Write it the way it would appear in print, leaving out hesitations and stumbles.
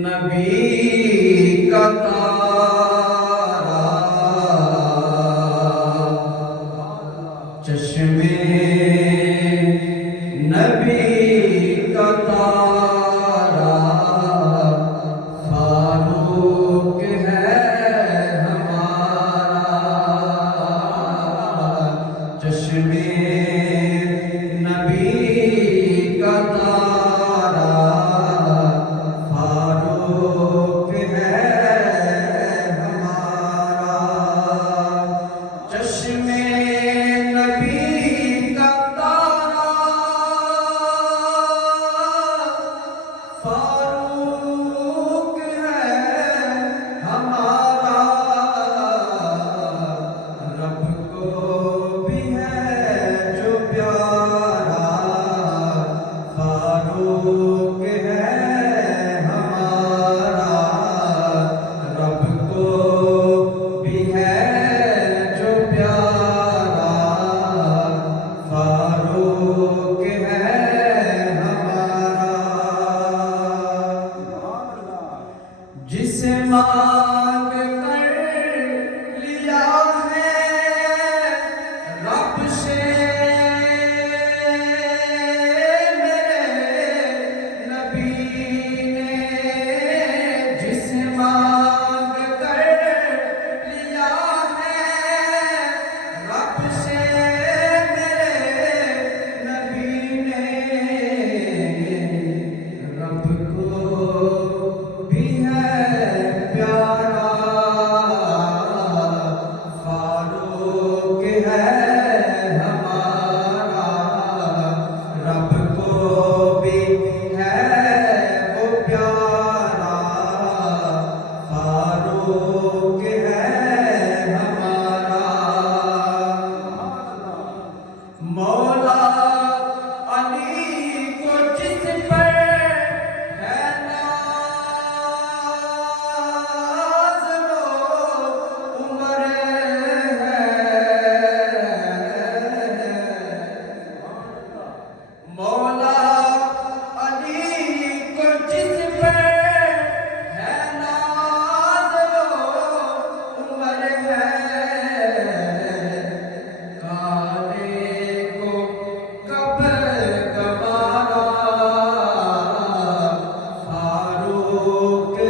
نبی کا تارا چشمے نبی کا تارا فاروق ہے ہمارا چشمے نبی کا تارا فاروق ہے ہمارا چشمے نبی کا تارا فاروق ہے ہمارا رب کو بھی ہے جو پیارا فاروق ہے ہمارا رب کو بھی ہے جو پیارا فاروق ہے ہمارا جسے مانگ کر لیا ہے رب سے میرے نبی نے جسے مانگ کر لیا ہے رب سے میرے نبی نے رب کو بھی ہے پیارا فاروق ہے ہمارا رب کو بھی ہے وہ پیارا فاروق ہے ہمارا مولا علی کو جس پر ہے ناز وہ عمر ہے مولا علی کو جس پر ہے ناز وہ عمر ہے کالے کو کب گوارا فاروق